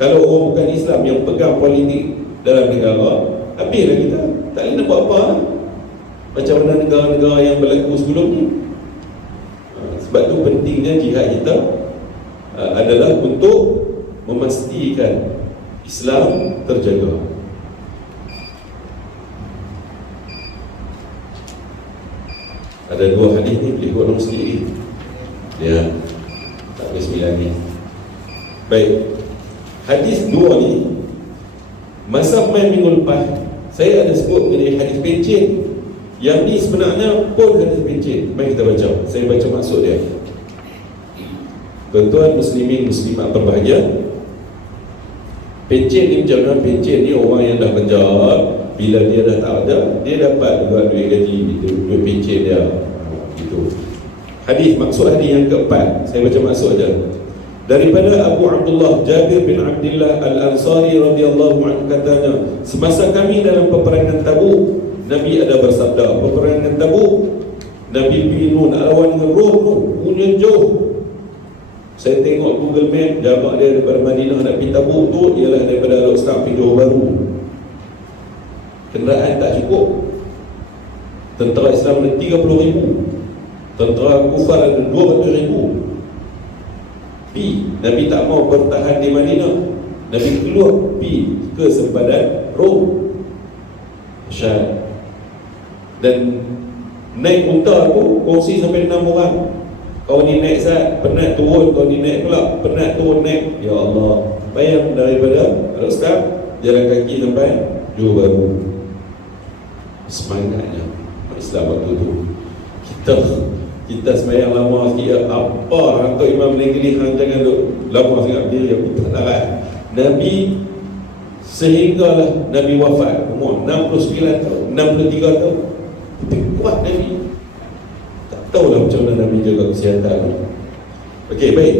Kalau orang bukan Islam yang pegang politik dalam negara, habislah kita. Tak boleh nak buat apa. Macam mana negara-negara yang berlaku sebelum ni. Sebab tu pentingnya jihad kita adalah untuk memastikan Islam terjaga. Ada dua hadis ni, boleh buat sikit. Ya, tak boleh 9 ni. Baik, hadis 2 ni, masa main minggu lepas saya ada sebut mengenai hadis pencet. Yang ni sebenarnya pun hadis pencet. Mari kita baca. Saya baca maksud dia. Tuan-tuan muslimin muslimat berbahagia, pencet ni macam mana? Pencet ni orang yang dah kerja, bila dia dah tak ada, dia dapat juga duit gaji, duit pencet dia. Gitu. Hadis, maksud hadis yang keempat, saya baca maksud aja. Daripada Abu Abdullah Jabir bin Abdullah Al-Ansari radhiyallahu anhu katanya, semasa kami dalam peperangan Tabuk, Nabi ada bersabda, peperangan Tabuk, Nabi pergi lawan dengan Rom, punya jauh. Saya tengok Google Map, jarak dia daripada Madinah nak pergi Tabuk tu ialah daripada Al-Aqsa pergi Johor Bahru. Kenderaan tak cukup. Tentera Islam ada 30,000, tentera kufar ada 200,000. Nabi tak mau bertahan di Madinah. Nabi keluar pergi ke sempadan Rom, Syam. Dan naik unta tu kongsi sampai 6 orang. Kau ni naik sat, penat turun, kau ni naik pula, penat turun naik. Ya Allah, bayang daripada Al-Aqsa jalan kaki sampai Johor Bahru. Semangatnya Islam waktu tu. Kita sembahyang lama sikit, apa hantar imam negeri hang jangan duk lama sangat berdiri, aku tak larat. Nabi sehinggalah Nabi wafat umur 69 tahun, 63 tahun. Tapi kuat Nabi. Tak tahulah macam mana Nabi jaga kesihatan. Okey, baik.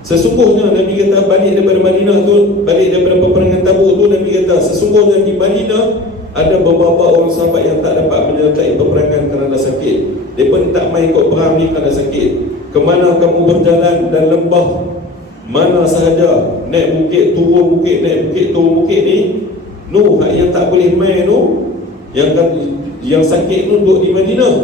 Sesungguhnya Nabi kata balik daripada Madinah tu, balik daripada peperangan Tabuk tu, Nabi kata sesungguhnya di Madinah ada beberapa orang sahabat yang tak dapat menyertai peperangan kerana sakit. Mereka tak main ikut perang ni kerana sakit. Kemana kamu berjalan dan lembah mana sahaja, naik bukit, turun bukit, naik bukit, turun bukit ni, yang tak boleh main tu, yang sakit tu duduk di Madinah.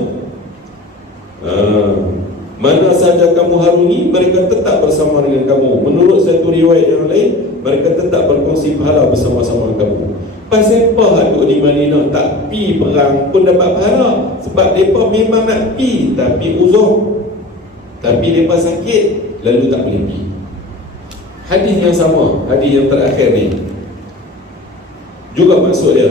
Mana sahaja kamu harungi, mereka tetap bersama dengan kamu. Menurut satu riwayat yang lain, mereka tetap berkongsi pahala bersama-sama dengan kamu. Pasal apa duduk di Madinah tak pi perang pun dapat pahala? Sebab mereka memang nak pi, tapi uzur, tapi mereka sakit, lalu tak boleh pi. Hadis yang sama, hadis yang terakhir ni juga maksud dia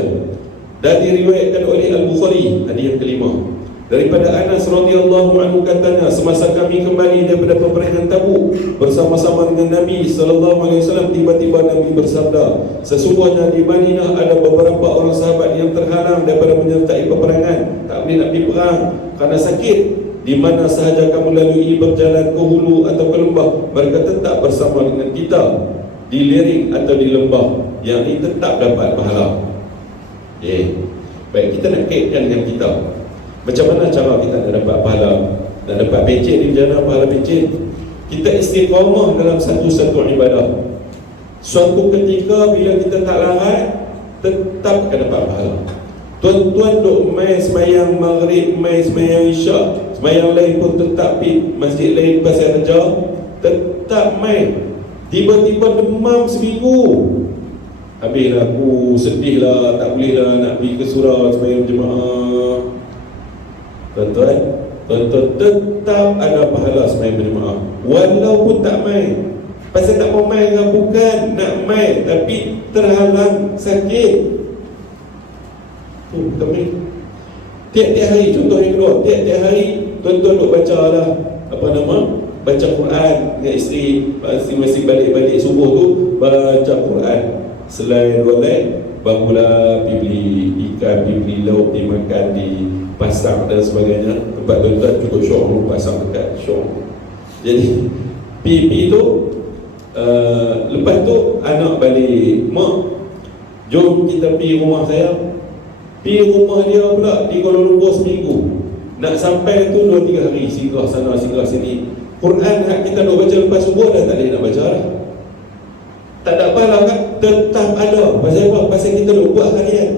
dan diriwayatkan oleh Al-Bukhari, hadis yang kelima. Daripada Anas radhiyallahu anhu katanya, semasa kami kembali daripada peperangan Tabuk bersama-sama dengan Nabi sallallahu alaihi wasallam, tiba-tiba Nabi bersabda, sesungguhnya di Madinah ada beberapa orang sahabat yang terhalang daripada menyertai peperangan, tak boleh nak pergi perang kerana sakit. Di mana sahaja kamu lalui, berjalan ke hulu atau ke lembah, mereka tetap bersama dengan kita. di lirik atau di lembah, yang ini tetap dapat pahala. Baik, kita nak kaitkan dengan kita. Macam mana cara kita nak dapat pahala, nak dapat pencen di jannah, pahala pencen? Kita istiqamah dalam satu-satu ibadah. Suatu ketika bila kita tak larat, tetap akan dapat pahala. Tuan-tuan duk main semayang maghrib, main semayang isyak, semayang lain pun tetap pergi masjid lain pasal kerja, tetap main. Tiba-tiba demam seminggu, habislah aku sedih lah, tak boleh lah nak pergi ke surau semayang jemaah. Tuan-tuan tetap ada pahala semayang berjemaah walaupun tak main. Pasal tak mau main kan, bukan nak main tapi terhalang sakit. Kami tiap-tiap hari, contoh yang kedua, tiap-tiap hari tuan-tuan duk baca lah, baca Quran dengan isteri. Masing-masing balik-balik subuh tu baca Quran. Selain rolek, barulah pergi beli ikan, pergi beli lauk, dimakan di pasar dan sebagainya. Tempat tuan-tuan cukup syok, pasar dekat syok. Jadi pergi tu, lepas tu anak balik, mak jom kita pergi rumah saya. Pergi rumah dia pula di Kuala Lumpur seminggu. Nak sampai tu 2-3 hari, singgah sana singgah sini. Quran hak kita nak baca lepas subuh dah tak boleh nak baca dah. Tak ada apalah kan, tetap ada. Pasal apa? Pasal kita nak buat harian.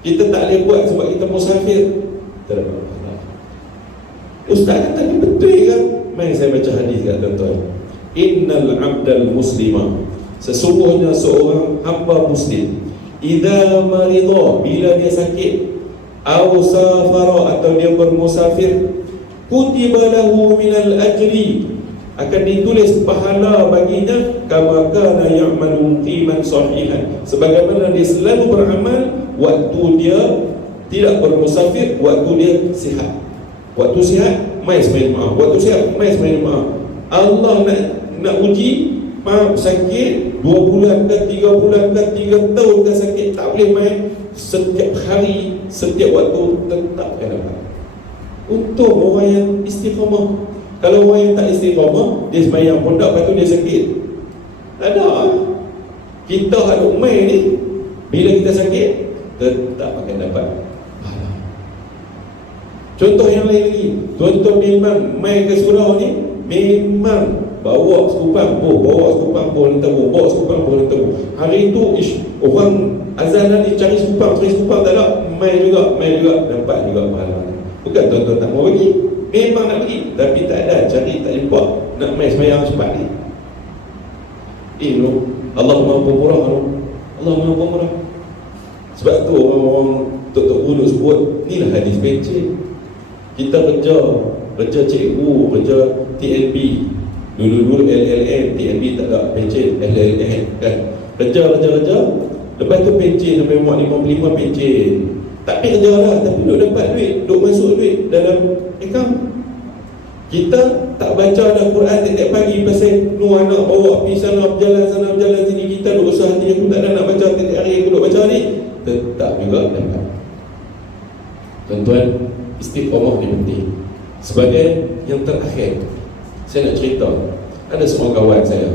Kita tak boleh buat sebab kita musafir. Tak ada apa. Ustaz kata ni betul kan? Mari saya baca hadis kat tuan-tuan. Innal abdal muslima, sesungguhnya seorang hamba muslim, idza marida, bila dia sakit, aw safara, atau dia bermusafir, kutiba lahu minal ajri, akan ditulis pahala baginya, kama kana ya'malu muqiman sahihan, sebagaimana dia selalu beramal waktu dia tidak bermusafir, waktu dia sihat. Waktu sihat mai sembahyang jemaah, waktu sihat mai sembahyang jemaah. Allah nak uji, sakit 2 bulan ke 3 bulan ke 3 tahun ke sakit, tak boleh main, setiap hari, setiap waktu tetap akan dapat. Untuk orang yang istiqamah. Kalau orang yang tak istiqamah, dia sembahyang pun tak, lepas tu dia sakit, tak ada. Kita ada main ni, bila kita sakit tetap akan dapat. Contoh yang lain lagi, tuan-tuan memang main ke surau ni, memang bawa sekupang pun temu, bawa sekupang pun temu. Hari tu orang azan ni cari sekupang tak ada, main juga dapat juga pahala. Bukan tuan-tuan tak mau pergi, memang nak pergi tapi tak ada, cari tak jumpa, nak main sembahyang cepat ni. Allah Maha Pemurah, Allah Maha Pemurah. Sebab tu orang-orang tok-tok bulu sebut inilah hadis pencen. Kita kerja cikgu, kerja TNB. Dulu LLM, TNB tak ada pencen, LLM kan. Kerja. Lepas tu pencen sampai muat 55 pencen. Tak pergi kerja lah, tapi duk dapat duit, duk masuk duit dalam account. Kita tak baca dah Quran tiap-tiap pagi pasal anak bawa pergi sana berjalan sini. Kita duk usaha hati, aku tak ada nak baca tiap-tiap hari, aku duk baca ni, tetap juga dapat. Tuan-tuan, istiqamah ni penting. Sebagai yang terakhir, saya nak cerita, ada seorang kawan saya,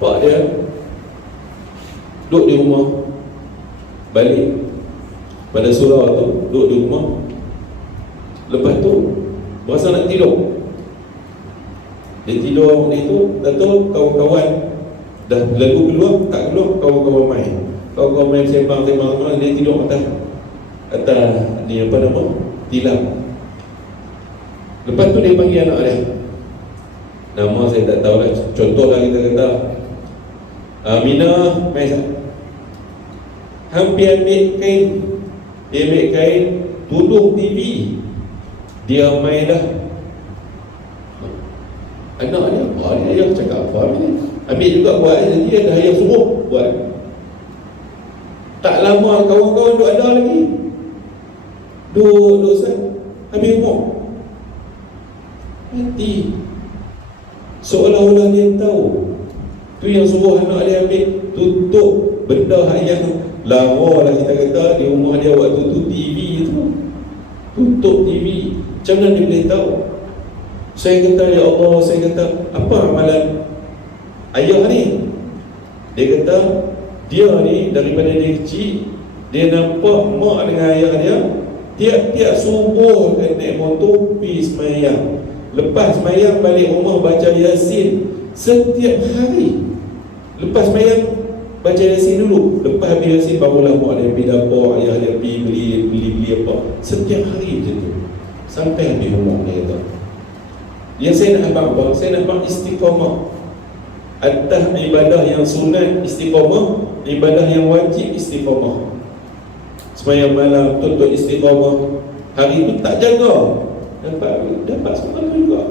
pak dia duduk di rumah, balik pada surau tu, duduk di rumah. Lepas tu berasa nak tidur. Dia tidur ni tu, dah tahu kawan-kawan dah lalu keluar, tak keluar, kawan-kawan main. Kawan-kawan main sembang, dia tidur atas ni apa nama? Tilam. Lepas tu dia panggil anak dia. Nama saya tak tahu lah, contohlah kita kata Aminah, main sah. Hampir ambil kain. Dia ambil kain, tutup TV. Dia main dah. Anak dia, dia cakap apa ni? Ambil juga buat, dia dah yang suruh buat. Tak lama kawan-kawan duk ada lagi. Duk Ustaz, habis umur mati. Seolah-olah dia tahu. Tu yang suruh anak dia ambil, tutup benda yang lama lah kita kata di rumah dia waktu tu, TV tu. Tutup TV. Macam mana dia boleh tahu? Saya kata, ya Allah, saya kata, apa amalan ayah ni, dia kata dia ni daripada dia kecil, dia nampak mak dengan ayah dia tiap-tiap subuh naik motor pergi semayang. Lepas semayang balik rumah baca Yasin setiap hari. Lepas semayang baca Yasin dulu, lepas habis Yasin barulah mak dia pergi dapur, ayah dia pergi beli apa. Setiap hari macam tu sampai habis rumah. Dia kata, yang saya nak abang apa? Saya nak abang istiqamah atas ibadah yang sunat, istiqamah ibadah yang wajib, istiqamah semayang malam, tuntut istiqamah. Hari tu tak jaga, dapat semua tu juga.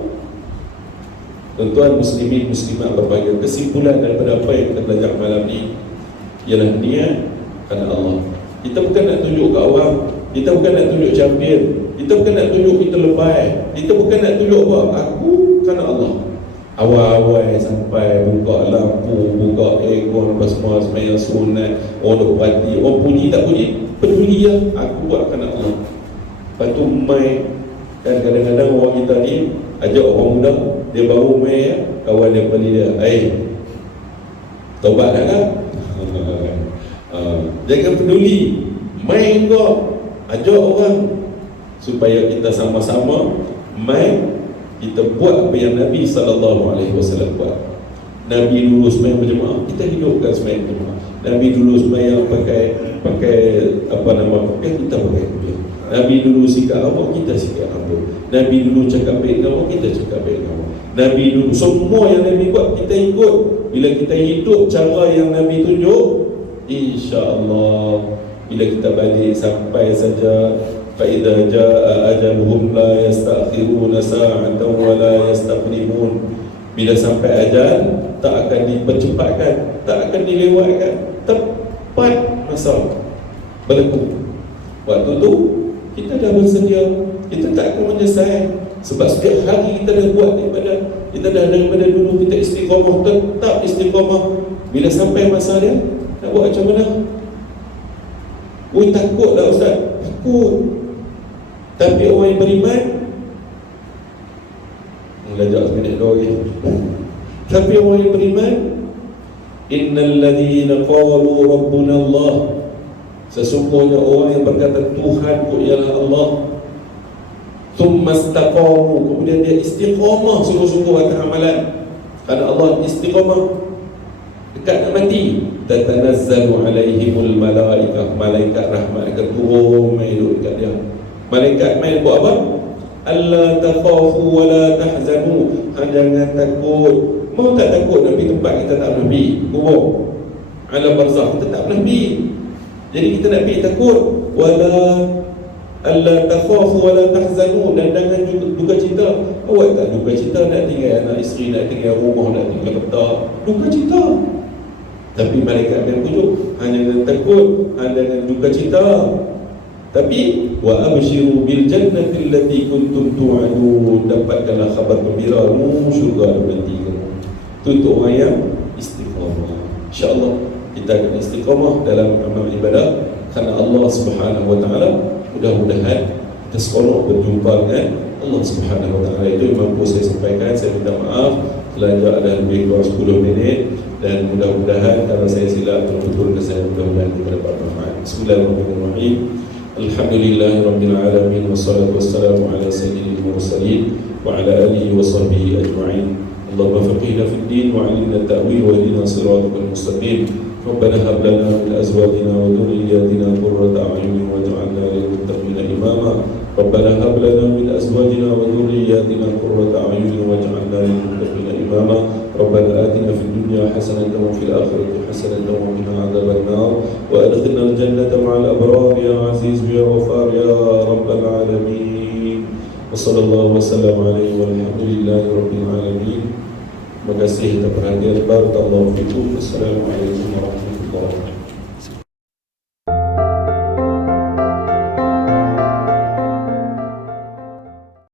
Tuan-tuan muslimin muslimat berbahagia, kesimpulan daripada apa yang kita belajar malam ni ialah niat kerana Allah. Kita bukan nak tunjuk kat orang, kita bukan nak tunjuk champion, kita bukan nak tunjuk kita lebay, kita bukan nak tunjuk apa, aku kerana Allah. Awal-awal sampai buka lampu, buka aircon, apa semua semayang sunat, orang duk perhati, orang puji tak puji, peduli lah, aku buat kerana Allah. Lepas tu main, kan kadang-kadang orang kita ni ajak orang muda, dia baru main, kawan dia beli dia, taubat dah kan? Jangan peduli, main kau, ajak orang, supaya kita sama-sama main, kita buat apa yang Nabi SAW buat. Nabi dulu semayang berjemaah, kita hidupkan semayang berjemaah. Nabi dulu semayang pakai apa nama pakai, kita pakai kuliah. Nabi dulu sikap awak, kita sikap awak. Nabi dulu cakap baik dengan awak, kita cakap baik dengan awak. Nabi dulu, semua yang Nabi buat kita ikut. Bila kita hidup cara yang Nabi tunjuk, insya-Allah bila kita balik sampai saja فَإِذَا جَاءَ أَجَلُهُمْ لَا يَسْتَأْخِرُونَ سَاعَةً وَلَا يَسْتَقْدِمُونَ. Bila sampai ajal, tak akan dipercepatkan, tak akan dilewatkan, tepat masa berlaku. Waktu tu kita dah bersedia, kita tak akan menyesal. Sebab setiap hari kita dah buat ibadah, kita dah daripada dulu kita istiqamah, tetap istiqamah. Bila sampai masa dia, nak buat macam mana? Takut lah Ustaz, takut. Tapi orang yang beriman, belajar seminit dua lagi. Tapi orang yang beriman, innal ladzina qalu rabbuna Allah, sesungguhnya orang yang berkata Tuhanku ialah Allah, thumma istaqamu, kemudian dia istiqamah sungguh-sungguh atas amalan kerana Allah, istiqamah dekat nak mati, tatanazzalu alaihimul malaikah, malaikat rahmat akan turun main duduk dekat dia. Malaikat main buat apa? Alla takhafu wa la tahzanu, jangan takut. Mau tak takut nak pergi tempat kita tak pernah pergi, kubur alam barzakh kita tak pernah pergi. Jadi kita nak pergi takut, wala alla takhafu wa la tahzanu, dan jangan duka cita. Awak tak duka cita nak tinggal anak isteri, nak tinggal rumah, nak tinggal peta, duka cita. Tapi malaikat yang pujuk, hanya dengan takut, hanya dengan duka cita. Tapi wa abshiru bil jannati allati kuntum tu'adun, dapatkanlah khabar gembira, syurga nanti kamu. Itu untuk orang yang istiqamah. Insya-Allah kita akan istiqamah dalam amal ibadah kerana Allah Subhanahu wa taala. Mudah-mudahan kita seronok berjumpa dengan Allah Subhanahu wa taala. Itu yang mampu saya sampaikan. Saya minta maaf terlalu ada lebih kurang 10 minit, dan mudah-mudahan kalau saya silap betul-betul saya mudah-mudahan kita dapat manfaat. Bismillahirrahmanirrahim. Alhamdulillahirabbil alamin, wassalatu wassalamu ala sayyidil mursalin wa ala alihi wa sahbihi ajma'in. Allahumma faqihna fid din wa 'allimna at-ta'wil wa ihdina siratal mustaqim. Rabbana hab lana min azwajina wa dhurriyyatina qurrata a'yunin waj'alna lil muttaqina imama. Rabbana hab lana min azwajina wa dhurriyyatina qurrata a'yunin waj'alna lil muttaqina imama. Rabbana atina fid dunya hasanatan wa fil akhirati hasanatan wa qina adzaban nar wa adkhilna al jannata ma'al abrar ya aziz ya ghafar ya rabbal alamin. Wa sallallahu wa sallam alaihi walhamdulillahi rabbil alamin. Terima kasih atas perhatian. Barakallahu fikum. Assalamualaikum warahmatullahi wabarakatuh.